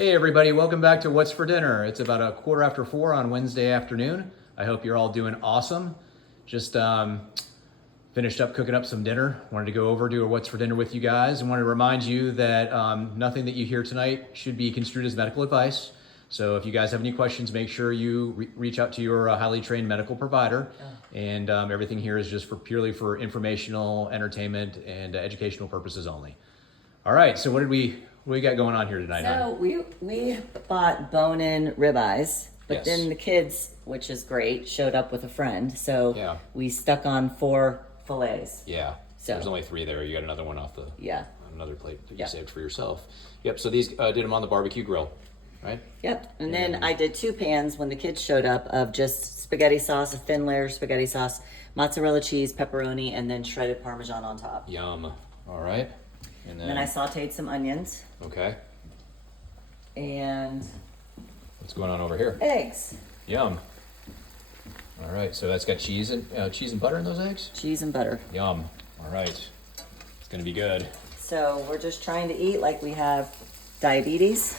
Hey everybody, welcome back to What's for Dinner. It's about 4:15 on Wednesday afternoon. I hope you're all doing awesome. Just finished up cooking up some dinner. Wanted to go over, do a What's for Dinner with you guys, and wanted to remind you that nothing that you hear tonight should be construed as medical advice. So if you guys have any questions, make sure you reach out to your highly trained medical provider. And everything here is just purely for informational, entertainment, and educational purposes only. All right, so what do we got going on here tonight? So we bought bone-in ribeyes, but Yes. then the kids, which is great, showed up with a friend. So Yeah. we stuck on 4 fillets. Yeah. So- There's only 3 there. You got another one off the Yeah. another plate that you Yeah. saved for yourself. Yep. So these did them on the barbecue grill, right? Yep. And then I did 2 pans when the kids showed up of just spaghetti sauce, a thin layer of spaghetti sauce, mozzarella cheese, pepperoni, and then shredded Parmesan on top. Yum. All right. And And then I sauteed some onions okay. and What's going on over here? eggs. Yum. All right. So that's got cheese and butter in those eggs. Cheese and butter. Yum. All right. It's gonna be good. So we're just trying to eat like we have diabetes,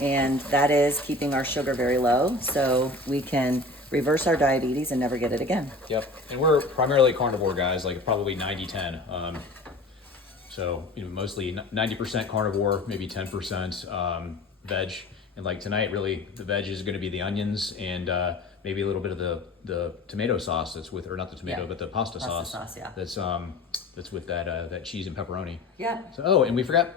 and that is keeping our sugar very low so we can reverse our diabetes and never get it again. Yep. And we're primarily carnivore guys, like probably 90-10. So, mostly 90% carnivore, maybe 10% veg. And like tonight, really, the veg is going to be the onions and maybe a little bit of the tomato sauce that's with, or not the tomato, Yeah. but the pasta sauce. Yeah. That's with that cheese and pepperoni. Yeah. So, and we forgot.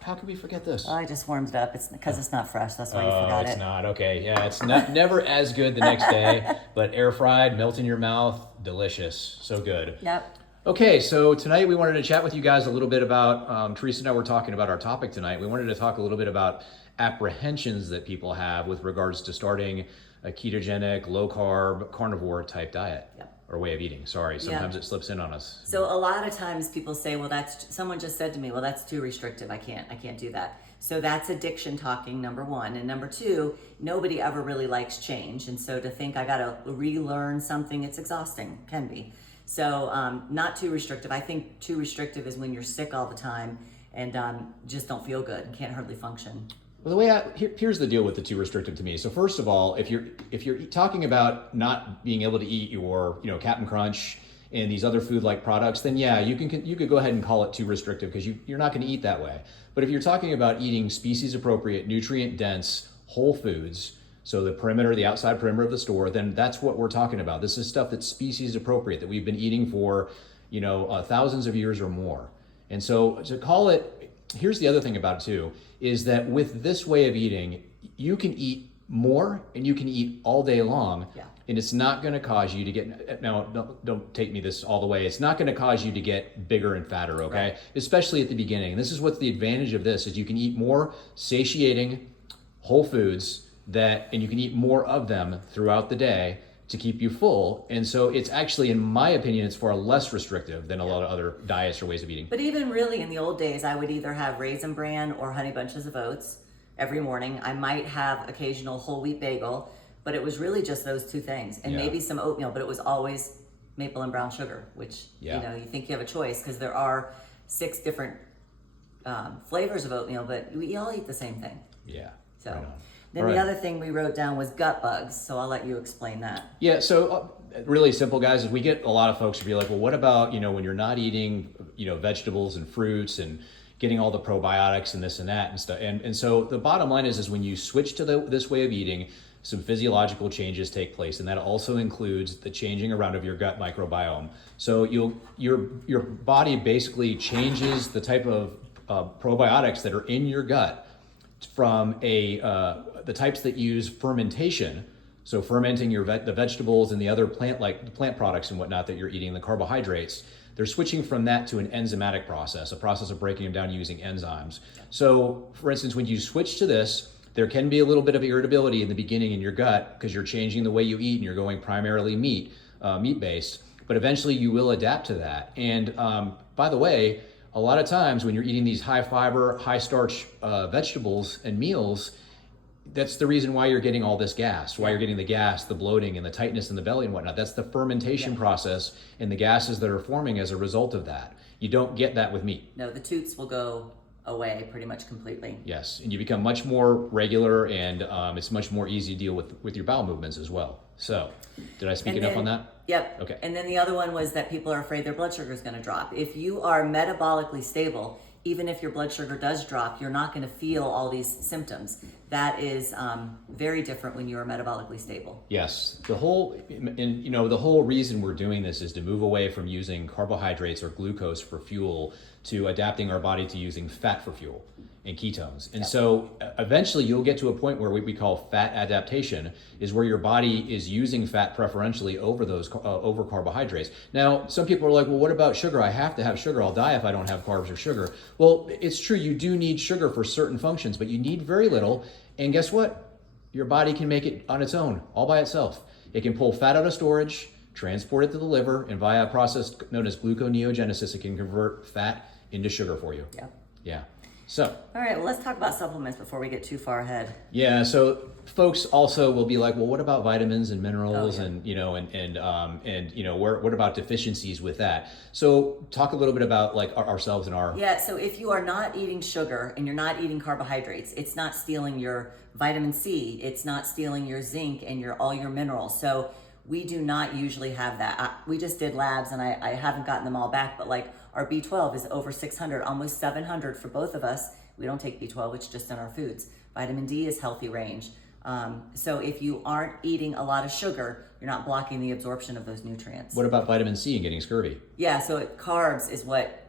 How could we forget this? I just warmed it up. It's because it's not fresh. That's why you forgot It's it. not. Okay. Yeah, it's not never as good the next day, but air fried, melt in your mouth, delicious. So good. Yep. Okay, so tonight we wanted to chat with you guys a little bit about, Teresa and I were talking about our topic tonight. We wanted to talk a little bit about apprehensions that people have with regards to starting a ketogenic, low carb, carnivore type diet. Yep. Or way of eating. Sorry, sometimes it slips in on us. So a lot of times people say, well, someone just said to me, well, that's too restrictive. I can't do that. So that's addiction talking, number 1. And number 2, nobody ever really likes change. And so to think I got to relearn something, it's exhausting, can be. So not too restrictive. I think too restrictive is when you're sick all the time and just don't feel good and can't hardly function. Well, the way here's the deal with the too restrictive to me. So first of all, if you're talking about not being able to eat your Captain Crunch and these other food-like products, then yeah, you could go ahead and call it too restrictive because you're not going to eat that way. But if you're talking about eating species-appropriate, nutrient-dense whole foods, so the outside perimeter of the store, then that's what we're talking about. This is stuff that's species-appropriate that we've been eating for thousands of years or more. And so to call it, here's the other thing about it too, is that with this way of eating, you can eat more and you can eat all day long. Yeah. And it's not going to cause you to get, now don't take me this all the way, it's not going to cause you to get bigger and fatter, okay? Right. Especially at the beginning. And this is what's the advantage of this, is you can eat more satiating whole foods and you can eat more of them throughout the day to keep you full. And so it's actually, in my opinion, it's far less restrictive than a lot of other diets or ways of eating. But even really in the old days, I would either have Raisin Bran or Honey Bunches of Oats every morning. I might have occasional whole wheat bagel, but it was really just those 2 things. And maybe some oatmeal, but it was always maple and brown sugar, which, you think you have a choice because there are 6 different flavors of oatmeal, but we all eat the same thing. Yeah. So right on. then All the right. other thing we wrote down was gut bugs. So I'll let you explain that. Yeah, so really simple, guys, is we get a lot of folks to be like, well, what about, when you're not eating, vegetables and fruits and getting all the probiotics and this and that and stuff. And so the bottom line is when you switch to this way of eating, some physiological changes take place. And that also includes the changing around of your gut microbiome. So your body basically changes the type of probiotics that are in your gut from the types that use fermentation, so fermenting the vegetables and the other plant products and whatnot that you're eating, the carbohydrates, they're switching from that to an enzymatic process, a process of breaking them down using enzymes. So for instance, when you switch to this, there can be a little bit of irritability in the beginning in your gut because you're changing the way you eat and you're going primarily meat-based, but eventually you will adapt to that. And by the way, a lot of times when you're eating these high fiber, high starch vegetables and meals, that's the reason why you're getting all this gas, why you're getting the gas, the bloating, and the tightness in the belly and whatnot. That's the fermentation process and the gases that are forming as a result of that. You don't get that with meat. No, the toots will go away pretty much completely. Yes, and you become much more regular, and it's much more easy to deal with your bowel movements as well. So, did I speak enough on that? Yep. Okay. And then the other one was that people are afraid their blood sugar is going to drop. If you are metabolically stable, even if your blood sugar does drop, you're not going to feel all these symptoms. That is very different when you are metabolically stable. Yes, the whole reason we're doing this is to move away from using carbohydrates or glucose for fuel to adapting our body to using fat for fuel and ketones. And so eventually you'll get to a point where what we call fat adaptation is where your body is using fat preferentially over over carbohydrates. Now, some people are like, well, what about sugar? I have to have sugar. I'll die if I don't have carbs or sugar. Well, it's true. You do need sugar for certain functions, but you need very little. And guess what? Your body can make it on its own, all by itself. It can pull fat out of storage, transport it to the liver, and via a process known as gluconeogenesis, it can convert fat into sugar for you. Yeah. Yeah. So, all right, well, let's talk about supplements before we get too far ahead. Yeah, so folks also will be like, well, what about vitamins and minerals and what about deficiencies with that? So talk a little bit about like ourselves and our... Yeah, so if you are not eating sugar and you're not eating carbohydrates, it's not stealing your vitamin C, it's not stealing your zinc and all your minerals. So we do not usually have that. We just did labs and I haven't gotten them all back, but like our B12 is over 600, almost 700 for both of us. We don't take B12, it's just in our foods. Vitamin D is healthy range. So if you aren't eating a lot of sugar, you're not blocking the absorption of those nutrients. What about vitamin C and getting scurvy? Yeah, so carbs is what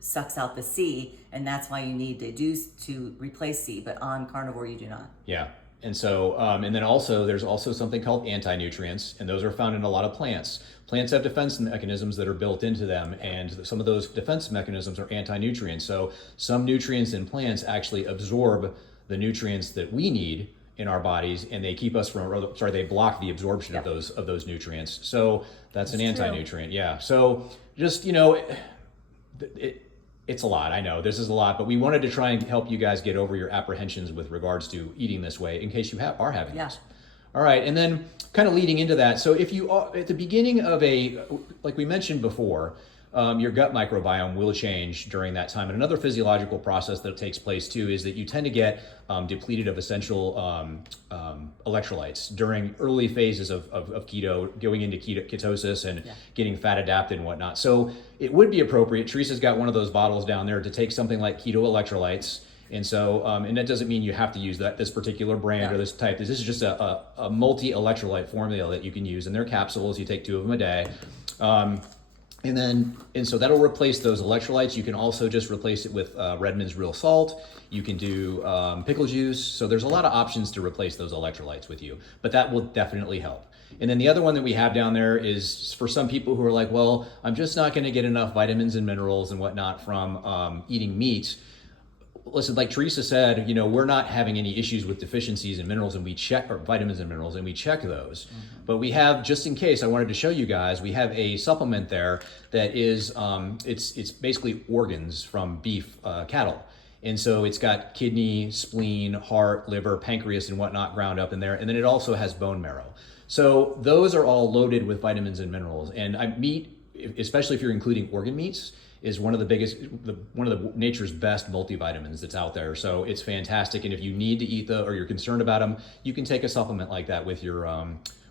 sucks out the C, and that's why you need to replace C, but on carnivore you do not. Yeah. And so, and then also, there's also something called anti-nutrients, and those are found in a lot of plants. Plants have defense mechanisms that are built into them, and some of those defense mechanisms are anti-nutrients. So some nutrients in plants actually absorb the nutrients that we need in our bodies, and they keep us they block the absorption of those nutrients. So that's an anti-nutrient. Yeah. So just, it's a lot. I know this is a lot, but we wanted to try and help you guys get over your apprehensions with regards to eating this way in case you are having this. All right. And then kind of leading into that. So if you are at the beginning of like we mentioned before, your gut microbiome will change during that time. And another physiological process that takes place too is that you tend to get depleted of essential electrolytes during early phases of keto, going into ketosis and getting fat adapted and whatnot. So it would be appropriate. Teresa's got one of those bottles down there to take something like keto electrolytes. And so, and that doesn't mean you have to use this particular brand or this type. This is just a multi-electrolyte formula that you can use in their capsules. You take 2 of them a day. And so that'll replace those electrolytes. You can also just replace it with Redmond's Real Salt. You can do pickle juice. So there's a lot of options to replace those electrolytes with you, but that will definitely help. And then the other one that we have down there is for some people who are like, well, I'm just not going to get enough vitamins and minerals and whatnot from eating meat. Listen, like Teresa said, we're not having any issues with deficiencies in minerals, and vitamins and minerals, and we check those. Mm-hmm. But we have, just in case, I wanted to show you guys, we have a supplement there that is, it's basically organs from beef cattle. And so it's got kidney, spleen, heart, liver, pancreas, and whatnot ground up in there. And then it also has bone marrow. So those are all loaded with vitamins and minerals. And meat, especially if you're including organ meats, is one of the nature's best multivitamins that's out there. So it's fantastic. And if you need to eat or you're concerned about them, you can take a supplement like that with your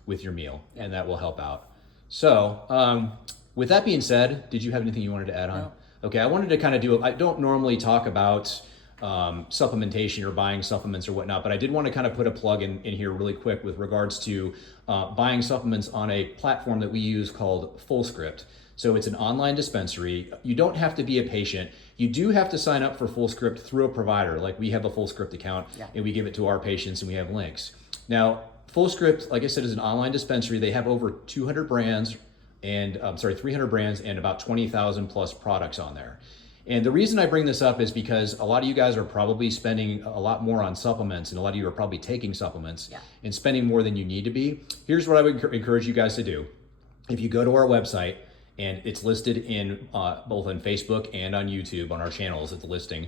meal, and that will help out. So with that being said, did you have anything you wanted to add on? No. Okay, I wanted to kind of I don't normally talk about supplementation or buying supplements or whatnot, but I did want to kind of put a plug in here really quick with regards to buying supplements on a platform that we use called FullScript. So it's an online dispensary. You don't have to be a patient. You do have to sign up for FullScript through a provider. Like we have a FullScript account and we give it to our patients and we have links. Now, FullScript, like I said, is an online dispensary. They have over 200 brands and 300 brands and about 20,000 plus products on there. And the reason I bring this up is because a lot of you guys are probably spending a lot more on supplements, and a lot of you are probably taking supplements and spending more than you need to be. Here's what I would encourage you guys to do. If you go to our website, and it's listed in both on Facebook and on YouTube on our channels at the listing.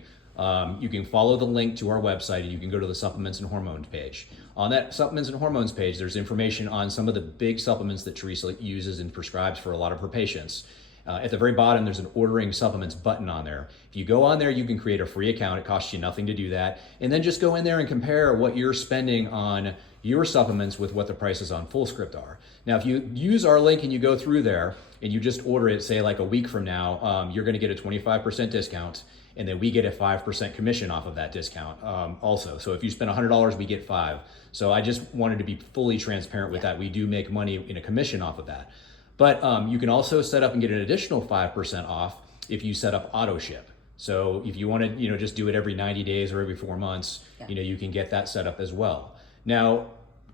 You can follow the link to our website and you can go to the supplements and hormones page. On that supplements and hormones page, there's information on some of the big supplements that Teresa uses and prescribes for a lot of her patients. At the very bottom, there's an ordering supplements button on there. If you go on there, you can create a free account. It costs you nothing to do that. And then just go in there and compare what you're spending on your supplements with what the prices on FullScript are. Now, if you use our link and you go through there and you just order it, say like a week from now, you're going to get a 25% discount. And then we get a 5% commission off of that discount also. So if you spend $100, we get $5. So I just wanted to be fully transparent with that. We do make money in a commission off of that. But you can also set up and get an additional 5% off if you set up auto ship. So if you want to, just do it every 90 days or every 4 months, you can get that set up as well. Now,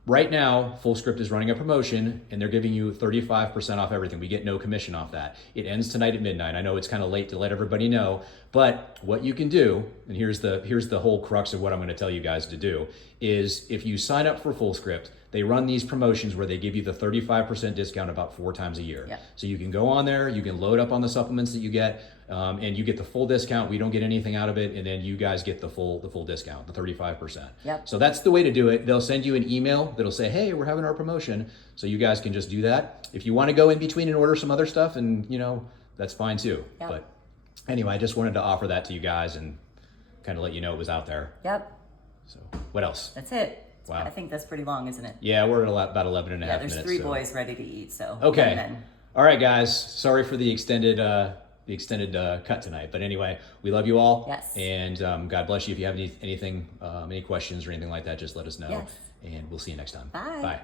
right now, FullScript is running a promotion and they're giving you 35% off everything. We get no commission off that. It ends tonight at midnight. I know it's kind of late to let everybody know, but what you can do, and here's the whole crux of what I'm going to tell you guys to do, is if you sign up for FullScript, they run these promotions where they give you the 35% discount about 4 times a year. Yep. So you can go on there, you can load up on the supplements that you get, and you get the full discount. We don't get anything out of it, and then you guys get the full discount, the 35%. Yep. So that's the way to do it. They'll send you an email that'll say, hey, we're having our promotion. So you guys can just do that. If you want to go in between and order some other stuff, and that's fine too. Yep. But anyway, I just wanted to offer that to you guys and kind of let you know it was out there. Yep. So what else? That's it. Wow. I think that's pretty long, isn't it? Yeah, we're at about 11 and a half there's minutes. 3 so. boys ready to eat, so. Okay. And then, all right, guys. Sorry for the extended cut tonight, but anyway, we love you all. Yes. And God bless you. If you have any questions or anything like that, just let us know. Yes. And we'll see you next time. Bye. Bye.